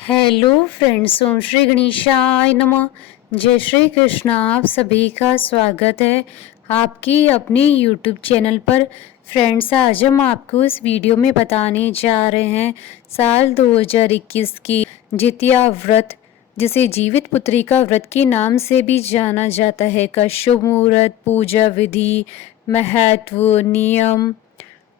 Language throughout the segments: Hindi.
हेलो फ्रेंड्स, ओम श्री गणेशाय नमः। जय श्री कृष्ण। आप सभी का स्वागत है आपकी अपनी यूट्यूब चैनल पर। फ्रेंड्स, आज हम आपको इस वीडियो में बताने जा रहे हैं साल 2021 की जितिया व्रत, जिसे जीवित पुत्री का व्रत के नाम से भी जाना जाता है, का शुभ मुहूर्त, पूजा विधि, महत्व, नियम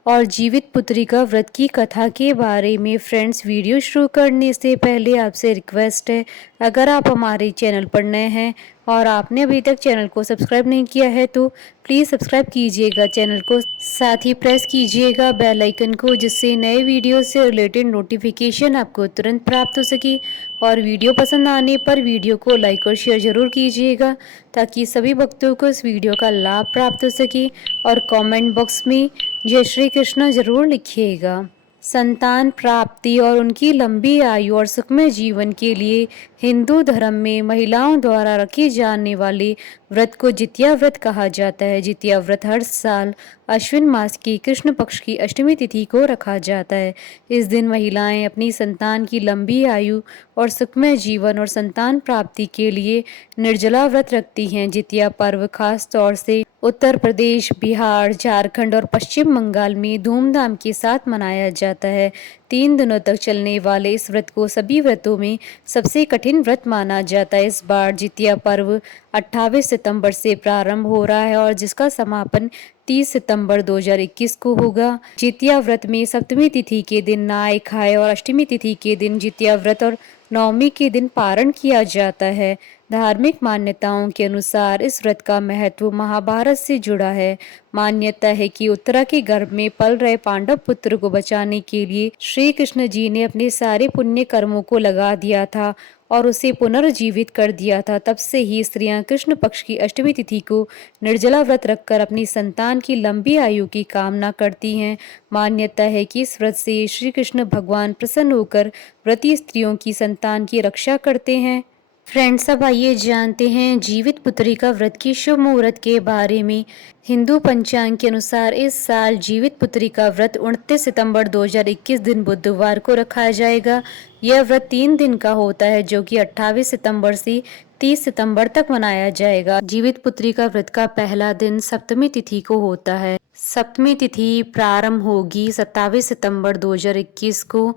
और जीवित पुत्री का व्रत की कथा के बारे में। फ्रेंड्स, वीडियो शुरू करने से पहले आपसे रिक्वेस्ट है, अगर आप हमारे चैनल पर नए हैं और आपने अभी तक चैनल को सब्सक्राइब नहीं किया है तो प्लीज़ सब्सक्राइब कीजिएगा चैनल को, साथ ही प्रेस कीजिएगा बेल आइकन को, जिससे नए वीडियो से रिलेटेड नोटिफिकेशन आपको तुरंत प्राप्त हो सके। और वीडियो पसंद आने पर वीडियो को लाइक और शेयर ज़रूर कीजिएगा, ताकि सभी भक्तों को इस वीडियो का लाभ प्राप्त हो सके। और कमेंट बॉक्स में जय श्री कृष्ण जरूर लिखिएगा। संतान प्राप्ति और उनकी लंबी आयु और सुखमय जीवन के लिए हिंदू धर्म में महिलाओं द्वारा रखे जाने वाले व्रत को जितिया व्रत कहा जाता है। जितिया व्रत हर साल अश्विन मास की कृष्ण पक्ष की अष्टमी तिथि को रखा जाता है। इस दिन महिलाएं अपनी संतान की लंबी आयु और सुखमय जीवन और संतान प्राप्ति के लिए निर्जला व्रत रखती हैं। जितिया पर्व खास तौर से उत्तर प्रदेश, बिहार, झारखंड और पश्चिम बंगाल में धूमधाम के साथ मनाया जाता है। 3 दिनों तक चलने वाले इस व्रत को सभी व्रतों में सबसे कठिन व्रत माना जाता है। इस बार जितिया पर्व 28 सितंबर से प्रारंभ हो रहा है और जिसका समापन 30 सितंबर 2021 को होगा। जितिया व्रत में सप्तमी तिथि के दिन नहाय खाए और अष्टमी तिथि के दिन जितिया व्रत और नवमी के दिन पारण किया जाता है। धार्मिक मान्यताओं के अनुसार इस व्रत का महत्व महाभारत से जुड़ा है। मान्यता है कि उत्तरा के गर्भ में पल रहे पांडव पुत्र को बचाने के लिए श्री कृष्ण जी ने अपने सारे पुण्य कर्मों को लगा दिया था और उसे पुनर्जीवित कर दिया था। तब से ही स्त्रियां कृष्ण पक्ष की अष्टमी तिथि को निर्जला व्रत रखकर अपनी संतान की लंबी आयु की कामना करती हैं। मान्यता है कि इस व्रत से श्री कृष्ण भगवान प्रसन्न होकर व्रती स्त्रियों की संतान की रक्षा करते हैं। फ्रेंड्स, अब आइए जानते हैं जीवित पुत्री का व्रत की शुभ मुहूर्त के बारे में। हिंदू पंचांग के अनुसार इस साल जीवित पुत्री का व्रत 29 सितंबर 2021 दिन बुधवार को रखा जाएगा। यह व्रत 3 दिन का होता है, जो कि 28 सितंबर से 30 सितंबर तक मनाया जाएगा। जीवित पुत्री का व्रत का पहला दिन सप्तमी तिथि को होता है। सप्तमी तिथि प्रारंभ होगी 27 सितंबर 2021 को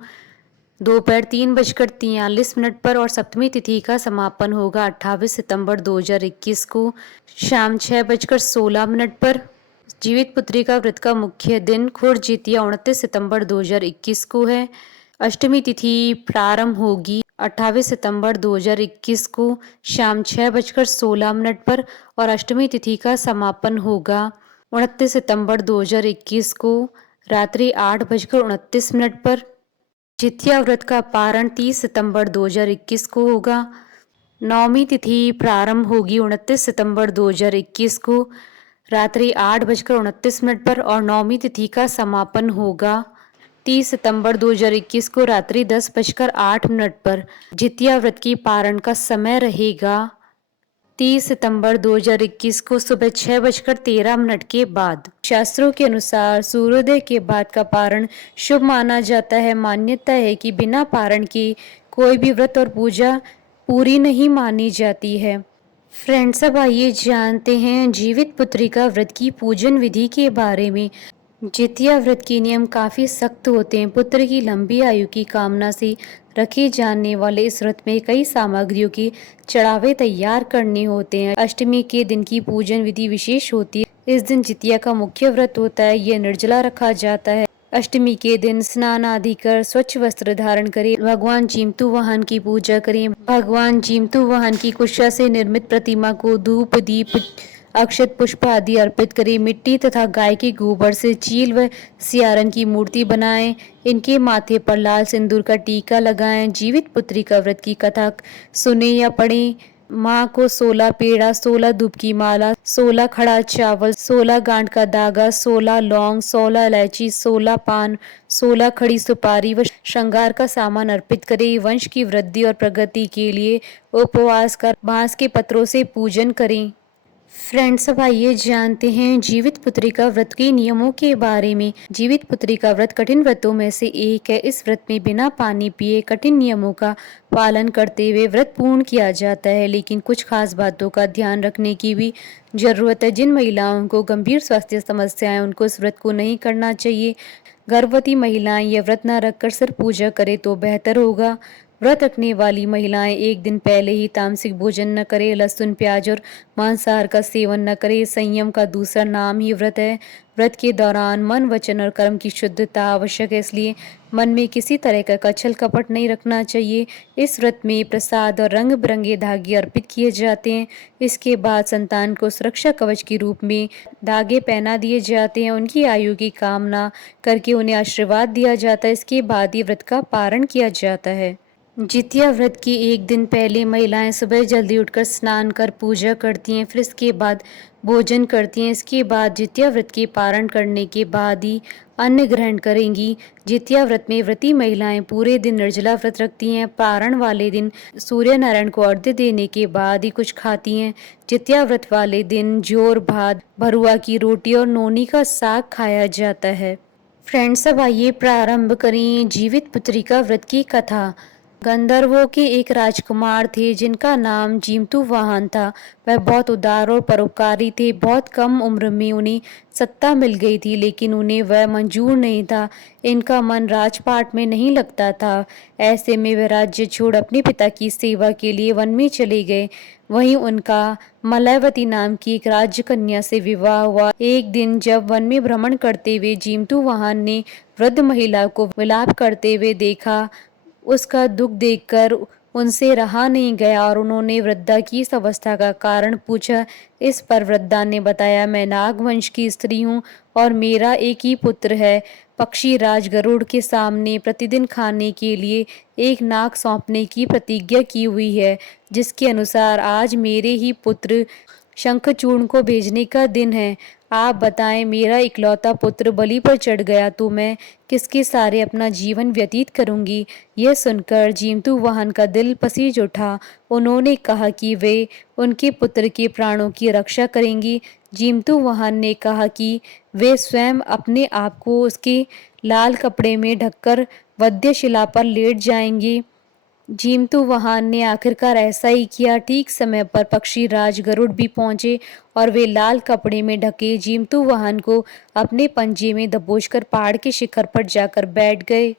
दोपहर 3:43 पर और सप्तमी तिथि का समापन होगा 28 सितंबर 2021 को शाम 6:16 पर। जीवित पुत्री का व्रत का मुख्य दिन खुर जितिया 29 सितंबर 2021 को है। अष्टमी तिथि प्रारंभ होगी 28 सितंबर 2021 को शाम 6:16 पर और अष्टमी तिथि का समापन होगा 29 सितंबर 2021 को रात्रि 8:29 पर। जितिया व्रत का पारण 30 सितंबर 2021 को होगा। नवमी तिथि प्रारंभ होगी 29 सितंबर 2021 को रात्रि 8:29 पर और नवमी तिथि का समापन होगा 30 सितंबर 2021 को रात्रि 10:08 पर। जितिया व्रत की पारण का समय रहेगा 30 सितंबर 2021 को सुबह 6:13 के बाद। शास्त्रों के अनुसार सूर्योदय के बाद का पारण शुभ माना जाता है। मान्यता है कि बिना पारण के कोई भी व्रत और पूजा पूरी नहीं मानी जाती है। फ्रेंड्स, अब आइए जानते हैं जीवित पुत्री का व्रत की पूजन विधि के बारे में। जितिया व्रत के नियम काफ़ी सख्त होते हैं। पुत्र की लंबी आयु की कामना से रखे जाने वाले इस व्रत में कई सामग्रियों के चढ़ावे तैयार करने होते हैं। अष्टमी के दिन की पूजन विधि विशेष होती है। इस दिन जितिया का मुख्य व्रत होता है, यह निर्जला रखा जाता है। अष्टमी के दिन स्नान आदि कर स्वच्छ वस्त्र धारण करें, भगवान जीमतु वाहन की पूजा करें। भगवान जीमतु वाहन की कुशा से निर्मित प्रतिमा को धूप, दीप, अक्षत पुष्प आदि अर्पित करें। मिट्टी तथा गाय के गोबर से चील व सियारन की मूर्ति बनाएं। इनके माथे पर लाल सिंदूर का टीका लगाएं। जीवित पुत्री का व्रत की कथा सुने या पढ़ें। माँ को 16 पेड़ा, 16 धूप की माला, 16 खड़ा चावल, 16 गांठ का धागा, 16 लौंग, 16 इलायची, 16 पान, 16 खड़ी सुपारी व श्रृंगार का सामान अर्पित करें। वंश की वृद्धि और प्रगति के लिए उपवास कर बांस के पत्रों से पूजन करें। फ्रेंड्स, अब आइए जानते हैं जीवित पुत्रिका व्रत के नियमों के बारे में। जीवित पुत्रिका व्रत कठिन व्रतों में से एक है। इस व्रत में बिना पानी पिए कठिन नियमों का पालन करते हुए व्रत पूर्ण किया जाता है, लेकिन कुछ खास बातों का ध्यान रखने की भी जरूरत है। जिन महिलाओं को गंभीर स्वास्थ्य समस्याएं, उनको इस व्रत को नहीं करना चाहिए। गर्भवती महिलाएं यह व्रत न रखकर सिर्फ पूजा करें तो बेहतर होगा। व्रत रखने वाली महिलाएं एक दिन पहले ही तामसिक भोजन न करें, लहसुन, प्याज और मांसाहार का सेवन न करें। संयम का दूसरा नाम ही व्रत है। व्रत के दौरान मन, वचन और कर्म की शुद्धता आवश्यक है, इसलिए मन में किसी तरह का छल कपट नहीं रखना चाहिए। इस व्रत में प्रसाद और रंग बिरंगे धागे अर्पित किए जाते हैं। इसके बाद संतान को सुरक्षा कवच के रूप में धागे पहना दिए जाते हैं। उनकी आयु की कामना करके उन्हें आशीर्वाद दिया जाता है। इसके बाद ही व्रत का पारण किया जाता है। जितिया व्रत की एक दिन पहले महिलाएं सुबह जल्दी उठकर स्नान कर पूजा करती हैं, फिर इसके बाद भोजन करती हैं। इसके बाद जितिया व्रत के पारण करने के बाद ही अन्न ग्रहण करेंगी। जितिया व्रत में व्रती महिलाएं पूरे दिन निर्जला व्रत रखती हैं। पारण वाले दिन सूर्य नारायण को अर्घ्य देने के बाद ही कुछ खाती हैं। जितिया व्रत वाले दिन जोर भात, भरुआ की रोटी और नोनी का साग खाया जाता है। फ्रेंड्स, अब आइए प्रारंभ करें जीवित पुत्रिका व्रत की कथा। गंधर्वों के एक राजकुमार थे जिनका नाम जीमूतवाहन था। वह बहुत उदार और परोपकारी थे। बहुत कम उम्र में उन्हें सत्ता मिल गई थी, लेकिन उन्हें वह मंजूर नहीं था। इनका मन राजपाट में नहीं लगता था। ऐसे में वे राज्य छोड़ अपने पिता की सेवा के लिए वन में चले गए। वहीं उनका मलयवती नाम की एक राजकन्या से विवाह हुआ। एक दिन जब वन में भ्रमण करते हुए जीमूतवाहन ने वृद्ध महिला को विलाप करते हुए देखा, उसका दुख देखकर उनसे रहा नहीं गया और उन्होंने वृद्धा की इस अवस्था का कारण पूछा। इस पर वृद्धा ने बताया, मैं नागवंश की स्त्री हूँ और मेरा एक ही पुत्र है। पक्षी राज गरुड़ के सामने प्रतिदिन खाने के लिए एक नाग सौंपने की प्रतिज्ञा की हुई है, जिसके अनुसार आज मेरे ही पुत्र शंखचूर्ण को भेजने का दिन है। आप बताएं, मेरा इकलौता पुत्र बलि पर चढ़ गया तो मैं किसके सहारे अपना जीवन व्यतीत करूंगी। यह सुनकर जीमूतवाहन का दिल पसीज उठा। उन्होंने कहा कि वे उनके पुत्र के प्राणों की रक्षा करेंगी। जीमूतवाहन ने कहा कि वे स्वयं अपने आप को उसके लाल कपड़े में ढककर वध्यशिला पर लेट जाएंगे। जीमूतवाहन ने आखिरकार ऐसा ही किया। ठीक समय पर पक्षी राज गरुड़ भी पहुंचे और वे लाल कपड़े में ढके जीमूतवाहन को अपने पंजे में दबोचकर पहाड़ के शिखर पर जाकर बैठ गए।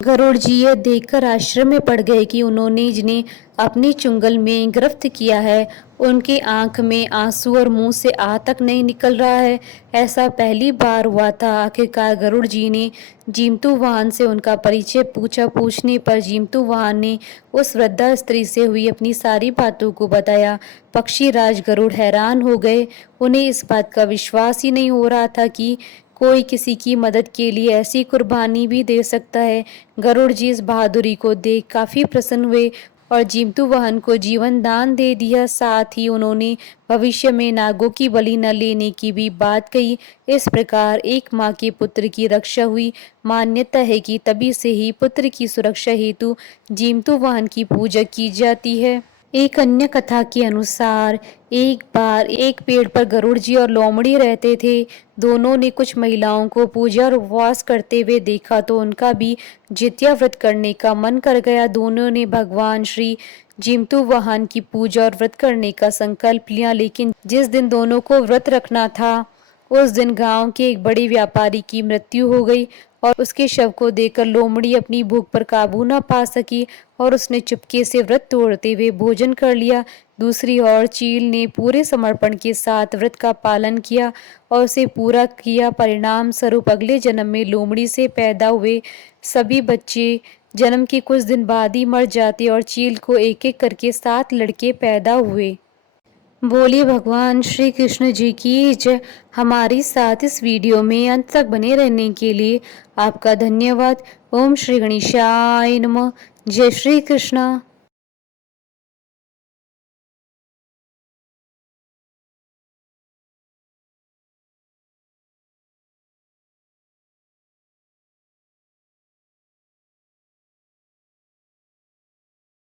गरुड़ जी यह देखकर आश्चर्य में पड़ गए कि उन्होंने जिन्हें अपनी चुंगल में गिरफ्त किया है, उनकी आंख में आंसू और मुंह से आ तक नहीं निकल रहा है। ऐसा पहली बार हुआ था। आखिरकार गरुड़ जी ने जीमूतवाहन से उनका परिचय पूछा। पूछने पर जीमूतवाहन ने उस वृद्धा स्त्री से हुई अपनी सारी बातों को बताया। पक्षी राज गरुड़ हैरान हो गए। उन्हें इस बात का विश्वास ही नहीं हो रहा था कि कोई किसी की मदद के लिए ऐसी कुर्बानी भी दे सकता है। गरुड़ जी इस बहादुरी को देख काफी प्रसन्न हुए और जीमूतवाहन को जीवन दान दे दिया। साथ ही उन्होंने भविष्य में नागों की बलि न लेने की भी बात कही। इस प्रकार एक माँ के पुत्र की रक्षा हुई। मान्यता है कि तभी से ही पुत्र की सुरक्षा हेतु जीमूतवाहन की पूजा की जाती है। एक अन्य कथा के अनुसार एक बार एक पेड़ पर गरुड़ जी और लोमड़ी रहते थे। दोनों ने कुछ महिलाओं को पूजा और उपवास करते हुए देखा तो उनका भी जितिया व्रत करने का मन कर गया। दोनों ने भगवान श्री जीमूतवाहन की पूजा और व्रत करने का संकल्प लिया, लेकिन जिस दिन दोनों को व्रत रखना था उस दिन गांव के एक बड़े व्यापारी की मृत्यु हो गई और उसके शव को देखकर लोमड़ी अपनी भूख पर काबू न पा सकी और उसने चुपके से व्रत तोड़ते हुए भोजन कर लिया। दूसरी ओर चील ने पूरे समर्पण के साथ व्रत का पालन किया और उसे पूरा किया। परिणाम स्वरूप अगले जन्म में लोमड़ी से पैदा हुए सभी बच्चे जन्म के कुछ दिन बाद ही मर जाते और चील को एक एक करके 7 लड़के पैदा हुए। बोलिए भगवान श्री कृष्ण जी की जय। हमारे साथ इस वीडियो में अंत तक बने रहने के लिए आपका धन्यवाद। ओम श्री गणेशाय नमः। जय श्री कृष्ण।